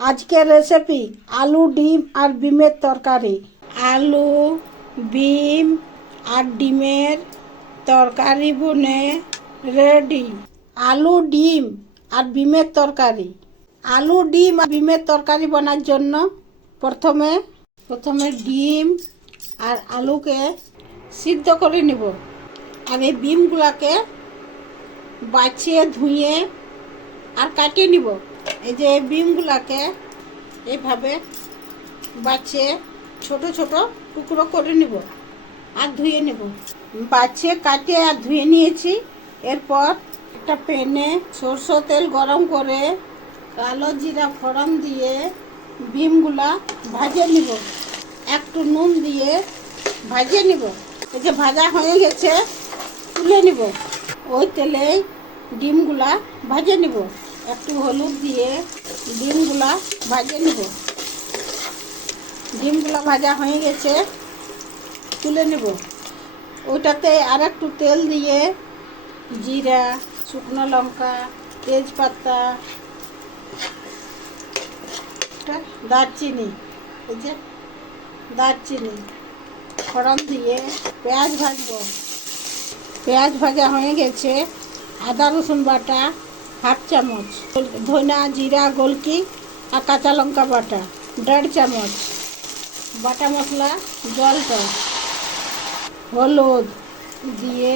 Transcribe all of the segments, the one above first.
আজকের রেসিপি আলু ডিম আর ডিমের তরকারি। আলু ডিম আর ডিমের তরকারি বনে রেডি। আলু ডিম আর ডিমের তরকারি। আলু ডিম আর ডিমের তরকারি বানার জন্য প্রথমে ডিম আর আলুকে সিদ্ধ করে নেব। আর এই ডিমগুলোকে বাছিয়ে ধুয়ে আর কাটিয়ে নিব। এই যে ডিমগুলোকে এইভাবে বাছিয়ে ছোট ছোট টুকরো করে নিব আর ধুয়ে নেব। বাছিয়ে কাটিয়ে আর ধুয়ে নিয়েছি। এরপর একটা প্যানে সরষের তেল গরম করে কালো জিরা ফোড়ন দিয়ে ডিমগুলা ভাজে নিব। একটু নুন দিয়ে ভাজে নিব। এই যে ভাজা হয়ে গেছে তুলে নিব। ওই তেলে ডিমগুলা ভাজে নিব। একটু হলুদ দিয়ে ডিমগুলা ভাজে নিব। ডিমগুলা ভাজা হয়ে গেছে তুলে নেব। ওইটাতে আর একটু তেল দিয়ে জিরা, শুকনো লঙ্কা, তেজপাতা, দারচিনি, এই যে দারচিনি ফোড়ন দিয়ে পেঁয়াজ ভাজবো। পেঁয়াজ ভাজা হয়ে গেছে। আদা রসুন বাটা হাফ চামচ, ধনা জিরা গোলকি আর কাঁচা লঙ্কা বাটা 1.5 চামচ, বাটা মশলা জলটা হলুদ দিয়ে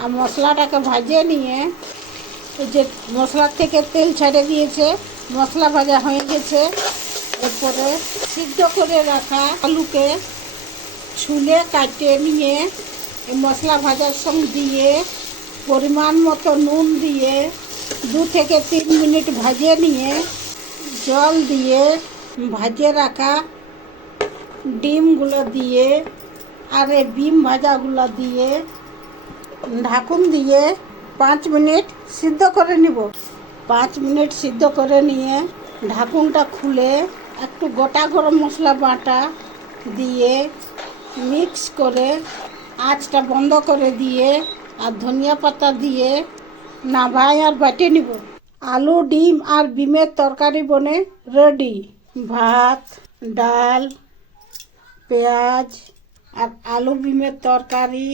আর মশলাটাকে ভাজিয়ে নিয়ে এই যে মশলার থেকে তেল ছেড়ে দিয়েছে, মশলা ভাজা হয়ে গেছে। এরপরে সিদ্ধ করে রাখা আলুকে ছুলে কাটিয়ে নিয়ে এই মশলা ভাজার সঙ্গে দিয়ে পরিমাণ মতো নুন দিয়ে 2 থেকে 3 মিনিট ভাজিয়ে নিয়ে জল দিয়ে ভাজিয়ে রাখা ডিমগুলো দিয়ে আর এই ডিম ভাজাগুলো দিয়ে ঢাকুন দিয়ে 5 মিনিট সিদ্ধ করে নিব। 5 মিনিট সিদ্ধ করে নিয়ে ঢাকুনটা খুলে একটু গোটা গরম মশলা বাটা দিয়ে মিক্স করে আঁচটা বন্ধ করে দিয়ে আর ধনিয়া পাতা দিয়ে নাভাই আর বাটে নিব। আলু ডিম আর ডিমের তরকারি বনে রেডি। ভাত, ডাল, পেঁয়াজ আর আলু ডিমের তরকারি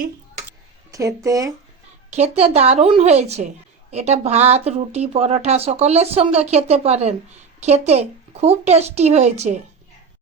খেতে দারুণ হয়েছে। এটা ভাত, রুটি, পরোটা সকলের সঙ্গে খেতে পারেন। খেতে খুব টেস্টি হয়েছে।